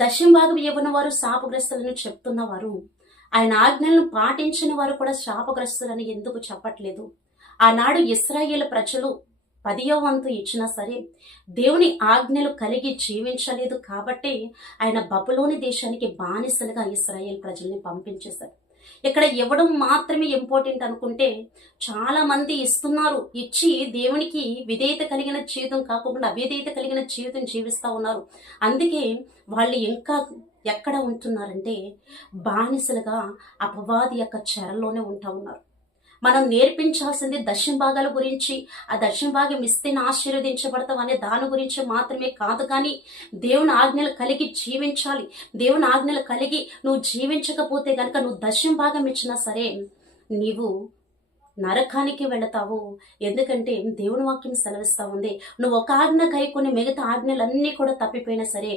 దశంభాగం ఇవ్వని వారు శాపగ్రస్తులని చెప్తున్నవారు, ఆయన ఆజ్ఞలను పాటించిన వారు కూడా శాపగ్రస్తులని ఎందుకు చెప్పట్లేదు? ఆనాడు ఇశ్రాయేలు ప్రజలు 10వ వంతు ఇచ్చినా సరే దేవుని ఆజ్ఞలు కలిగి జీవించలేదు కాబట్టి ఆయన బబులోని దేశానికి బానిసలుగా ఇశ్రాయేల్ ప్రజల్ని పంపించేశారు. ఇక్కడ ఇవ్వడం మాత్రమే ఇంపార్టెంట్ అనుకుంటే చాలా మంది ఇస్తున్నారు, ఇచ్చి దేవునికి విధేయత కలిగిన జీవితం కాకుండా అవిధేయత కలిగిన జీవితం జీవిస్తూ ఉన్నారు. అందుకే వాళ్ళు ఇంకా ఎక్కడ ఉంటున్నారంటే బానిసలుగా అపవాది యొక్క చెరలోనే ఉంటా ఉన్నారు. మనం నేర్పించాల్సింది దశమ భాగాల గురించి, ఆ దశమ భాగం ఇస్తేనే ఆశీర్వదించబడతాం అనే దాని గురించి మాత్రమే కాదు. కానీ దేవుని ఆజ్ఞలు కలిగి జీవించాలి. దేవుని ఆజ్ఞలు కలిగి నువ్వు జీవించకపోతే గనక నువ్వు దశమ భాగం ఇచ్చినా సరే నీవు నరకానికి వెళతావు. ఎందుకంటే దేవుని వాక్యం సెలవిస్తా ఉంది, నువ్వు ఒక ఆజ్ఞ కైకొని మిగతా ఆజ్ఞలన్నీ కూడా తప్పిపోయినా సరే